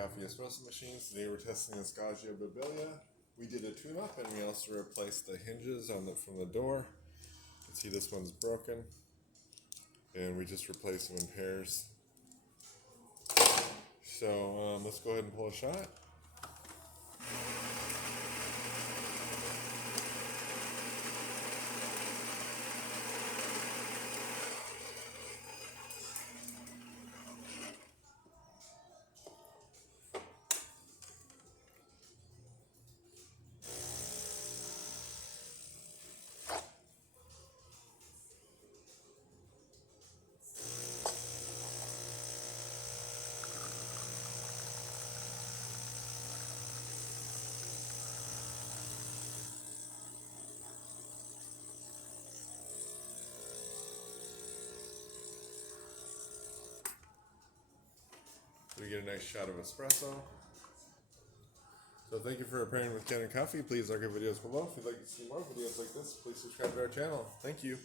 Coffee espresso machines. Today we're testing this Gaggia Babila. We did a tune-up and we also replaced the hinges from the door. You can see this one's broken. And we just replaced them in pairs. So let's go ahead and pull a shot. We get a nice shot of espresso. So thank you for pairing with Kanen Coffee. Please like our videos below. If you'd like to see more videos like this, please subscribe to our channel. Thank you.